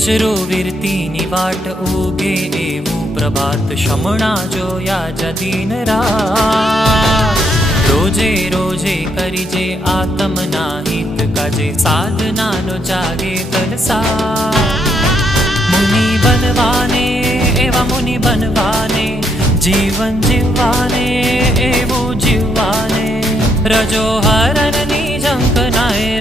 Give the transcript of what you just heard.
विचरो वीरतीनी वाट उगे एवं प्रभात शमणा जोया जदीन रात। रोजे रोजे करीजे आत्मना हित काजे साधना नो जागे तलसा। मुनि बनवाने एवा मुनि बनवाने जीवन जीववाने एवं जीववाने रजो हरण नी झंकनाए